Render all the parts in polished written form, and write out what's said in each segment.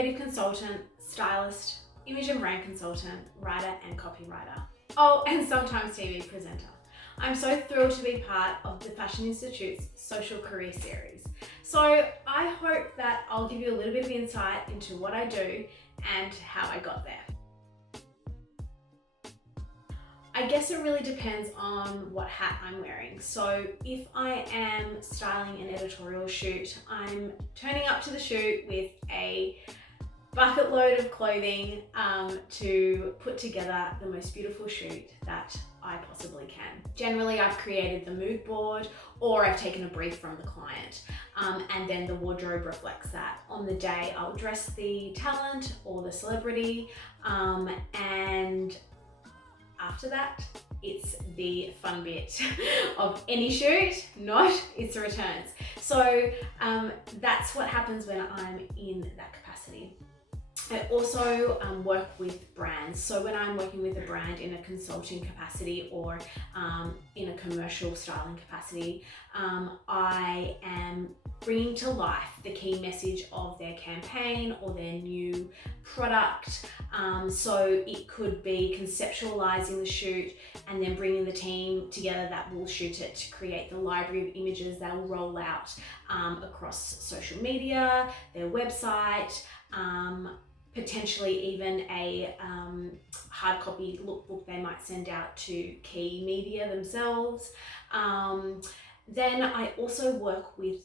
creative consultant, stylist, image and brand consultant, writer and copywriter. Oh, and sometimes TV presenter. I'm so thrilled to be part of the Fashion Institute's Social Career Series. So I hope that I'll give you a little bit of insight into what I do and how I got there. I guess it really depends on what hat I'm wearing. So if I am styling an editorial shoot, I'm turning up to the shoot with a bucket load of clothing to put together the most beautiful shoot that I possibly can. Generally, I've created the mood board or I've taken a brief from the client, and then the wardrobe reflects that. On the day, I'll dress the talent or the celebrity, and after that, it's the fun bit of any shoot, not its returns. So that's what happens when I'm in that capacity. I also work with brands. So when I'm working with a brand in a consulting capacity or in a commercial styling capacity, I am bringing to life the key message of their campaign or their new product. So it could be conceptualizing the shoot and then bringing the team together that will shoot it to create the library of images that will roll out across social media, their website, potentially even a hard copy lookbook they might send out to key media themselves. Then I also work with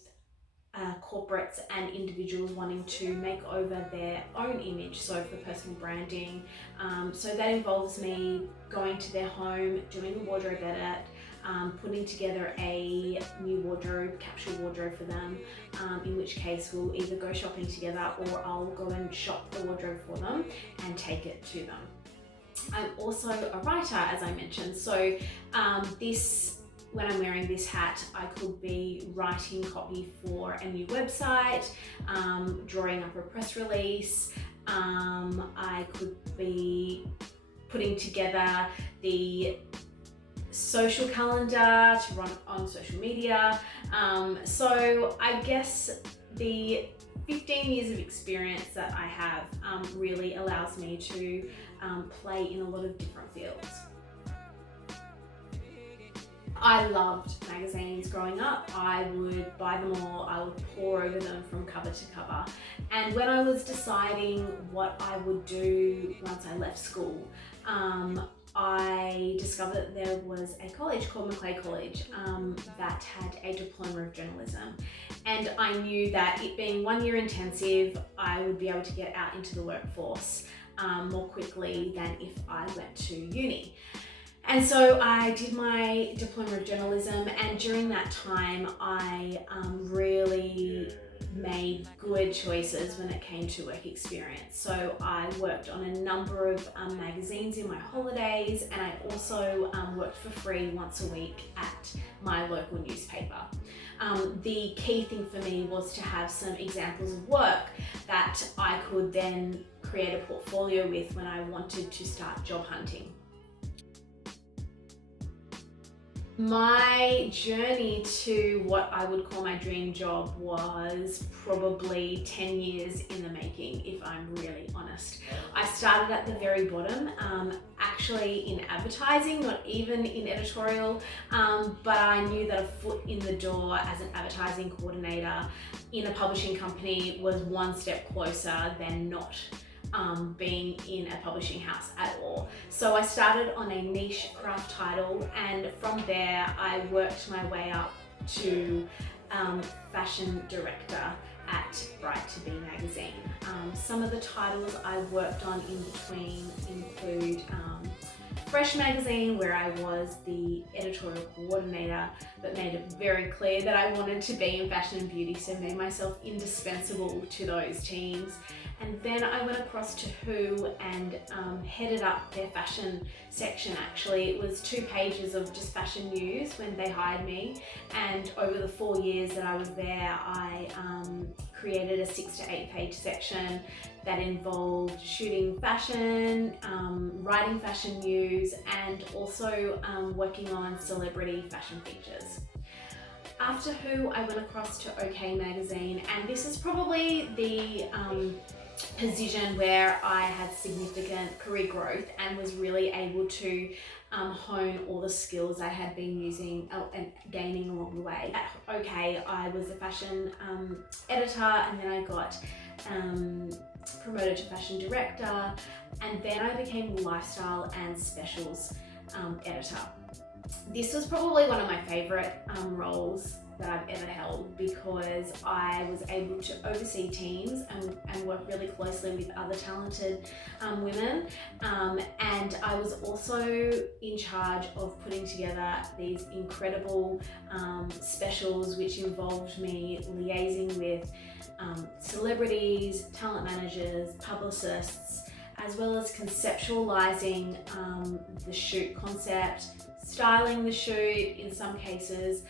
corporates and individuals wanting to make over their own image, so for personal branding. So that involves me going to their home, doing a wardrobe edit, putting together a new wardrobe, capsule wardrobe for them, in which case we'll either go shopping together or I'll go and shop the wardrobe for them and take it to them. I'm also a writer, as I mentioned, so when I'm wearing this hat, I could be writing copy for a new website, drawing up a press release, I could be putting together the social calendar to run on social media. So I guess the 15 years of experience that I have really allows me to play in a lot of different fields. I loved magazines growing up. I would buy them all, I would pore over them from cover to cover. And when I was deciding what I would do once I left school, I discovered that there was a college called Macleay College that had a diploma of journalism. And I knew that it being 1 year intensive, I would be able to get out into the workforce more quickly than if I went to uni. And so I did my diploma of journalism, and during that time I really made good choices when it came to work experience. So I worked on a number of magazines in my holidays, and I also worked for free once a week at my local newspaper. The key thing for me was to have some examples of work that I could then create a portfolio with when I wanted to start job hunting. My journey to what I would call my dream job was probably 10 years in the making, if I'm really honest. I started at the very bottom, actually in advertising, not even in editorial, but I knew that a foot in the door as an advertising coordinator in a publishing company was one step closer than not being in a publishing house at all. So I started on a niche craft title, and from there I worked my way up to fashion director at Bright to Be magazine. Some of the titles I worked on in between include Fresh magazine, where I was the editorial coordinator, but made it very clear that I wanted to be in fashion and beauty, so made myself indispensable to those teams. And then I went across to Who and headed up their fashion section. Actually, it was 2 pages of just fashion news when they hired me, and over the 4 years that I was there, I created a 6 to 8 page section that involved shooting fashion, writing fashion news, and also working on celebrity fashion features. After Who, I went across to OK magazine, and this is probably the position where I had significant career growth and was really able to hone all the skills I had been using and gaining along the way. At OK, I was a fashion editor, and then I got promoted to fashion director, and then I became lifestyle and specials editor. This was probably one of my favorite roles that I've ever held, because I was able to oversee teams and work really closely with other talented women, and I was also in charge of putting together these incredible specials, which involved me liaising with celebrities, talent managers, publicists, as well as conceptualizing the shoot concept, styling the shoot in some cases,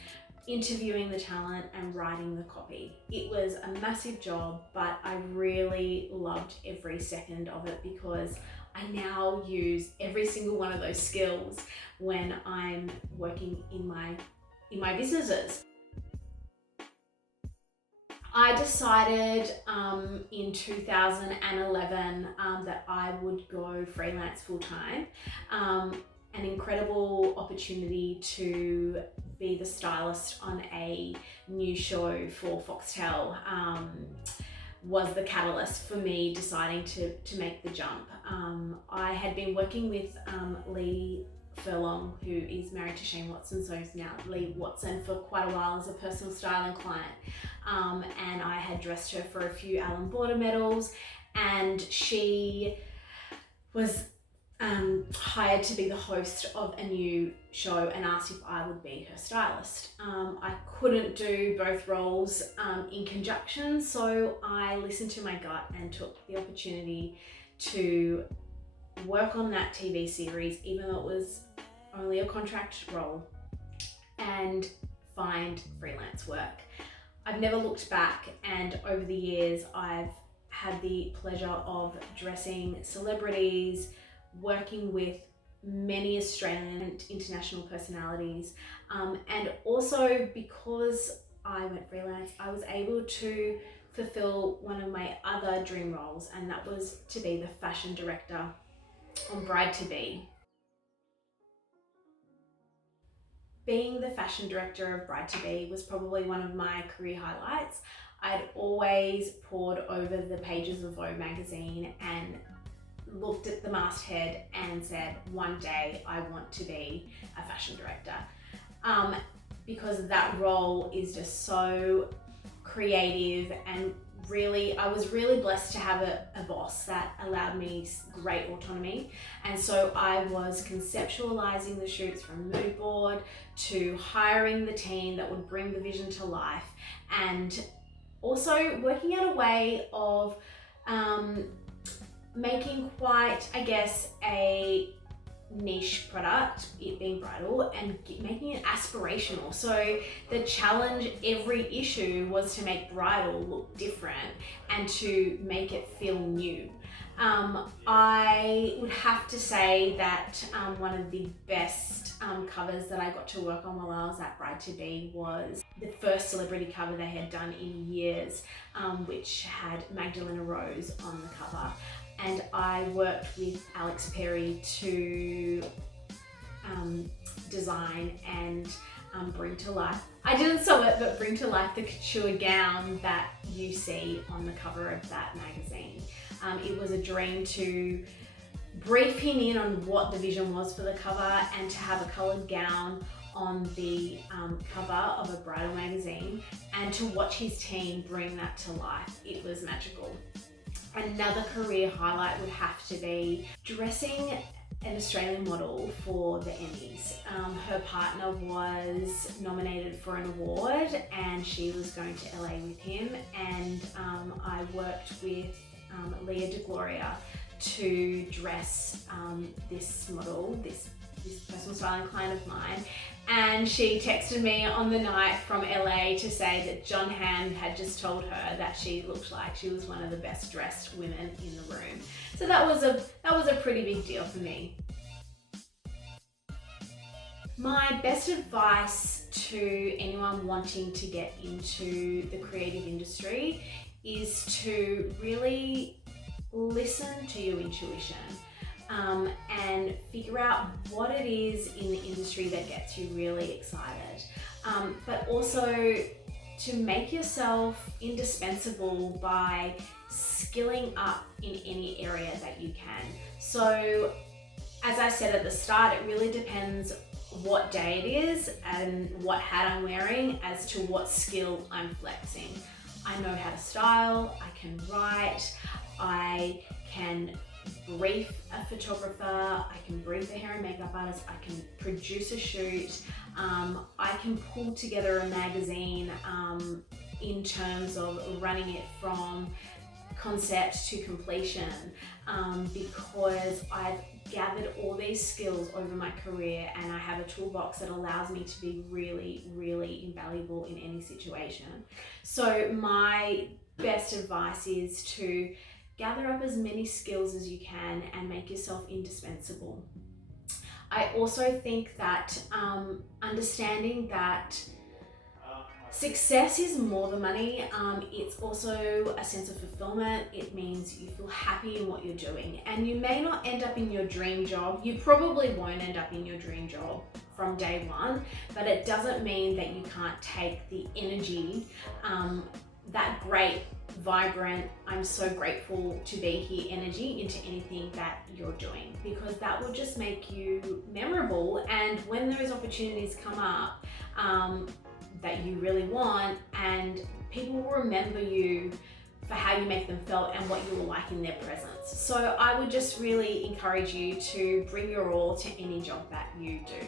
interviewing the talent, and writing the copy. It was a massive job, but I really loved every second of it, because I now use every single one of those skills when I'm working in my businesses. I decided in 2011 that I would go freelance full-time. An incredible opportunity to be the stylist on a new show for Foxtel was the catalyst for me deciding to make the jump. I had been working with Lee Furlong, who is married to Shane Watson, so he's now Lee Watson, for quite a while as a personal styling client. And I had dressed her for a few Allen Border medals, and she was hired to be the host of a new show and asked if I would be her stylist. I couldn't do both roles in conjunction, so I listened to my gut and took the opportunity to work on that TV series, even though it was only a contract role, and find freelance work. I've never looked back, and over the years I've had the pleasure of dressing celebrities, working with many Australian and international personalities, and also because I went freelance, I was able to fulfill one of my other dream roles, and that was to be the fashion director on Bride to Be. Being the fashion director of Bride to Be was probably one of my career highlights. I'd always pored over the pages of Vogue magazine and looked at the masthead and said, one day I want to be a fashion director. Because that role is just so creative, and really, I was really blessed to have a boss that allowed me great autonomy. And so I was conceptualizing the shoots from mood board to hiring the team that would bring the vision to life, and also working out a way of making quite, I guess, a niche product, it being bridal, and making it aspirational. So the challenge every issue was to make bridal look different and to make it feel new. I would have to say that one of the best covers that I got to work on while I was at Bride to Be was the first celebrity cover they had done in years, which had Magdalena Rose on the cover. And I worked with Alex Perry to design and bring to life, I didn't sew it, but bring to life the couture gown that you see on the cover of that magazine. It was a dream to brief him in on what the vision was for the cover, and to have a coloured gown on the cover of a bridal magazine, and to watch his team bring that to life. It was magical. Another career highlight would have to be dressing an Australian model for the Emmys. Her partner was nominated for an award, and she was going to LA with him, and I worked with Leah DeGloria to dress this model, this personal styling client of mine. And she texted me on the night from LA to say that John Hamm had just told her that she looked like she was one of the best dressed women in the room. So that was a pretty big deal for me. My best advice to anyone wanting to get into the creative industry is to really listen to your intuition and figure out what it is in the industry that gets you really excited. But also to make yourself indispensable by skilling up in any area that you can. So as I said at the start, it really depends what day it is and what hat I'm wearing as to what skill I'm flexing. I know how to style, I can write, I can brief a photographer, I can brief a hair and makeup artist, I can produce a shoot, I can pull together a magazine in terms of running it from concept to completion, because I've gathered all these skills over my career and I have a toolbox that allows me to be really, really invaluable in any situation. So my best advice is to gather up as many skills as you can and make yourself indispensable. I also think that understanding that success is more than money. It's also a sense of fulfillment. It means you feel happy in what you're doing, and you may not end up in your dream job. You probably won't end up in your dream job from day one, but it doesn't mean that you can't take the energy, that great, vibrant, I'm so grateful to be here energy into anything that you're doing, because that will just make you memorable. And when those opportunities come up, that you really want, and people will remember you for how you make them feel and what you were like in their presence. So I would just really encourage you to bring your all to any job that you do.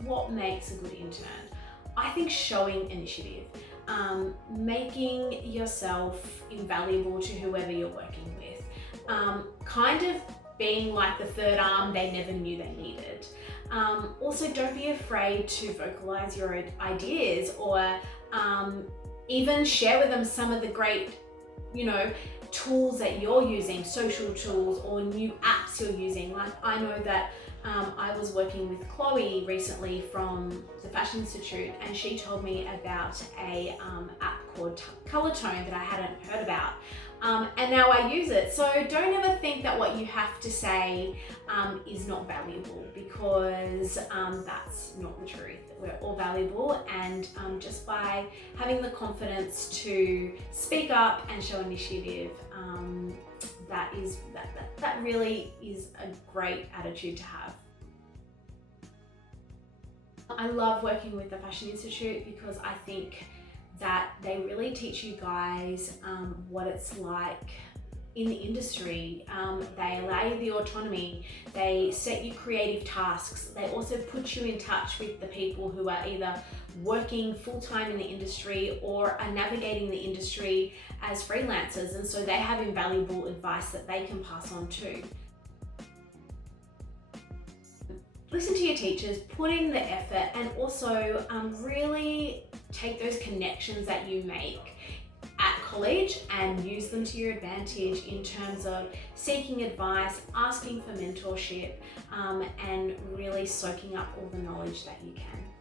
What makes a good intern? I think showing initiative, making yourself invaluable to whoever you're working with, kind of being like the third arm they never knew they needed. Also, don't be afraid to vocalize your ideas, or even share with them some of the great, tools that you're using, social tools or new apps you're using. Like, I know that I was working with Chloe recently from the Fashion Institute, and she told me about a app called Color Tone that I hadn't heard about. And now I use it. So don't ever think that what you have to say is not valuable, because that's not the truth. We're all valuable, and just by having the confidence to speak up and show initiative, that really is a great attitude to have. I love working with the Fashion Institute because I think that they really teach you guys what it's like in the industry. They allow you the autonomy, they set you creative tasks, they also put you in touch with the people who are either working full-time in the industry or are navigating the industry as freelancers, and so they have invaluable advice that they can pass on too. Listen to your teachers, put in the effort, and also really take those connections that you make at college and use them to your advantage in terms of seeking advice, asking for mentorship, and really soaking up all the knowledge that you can.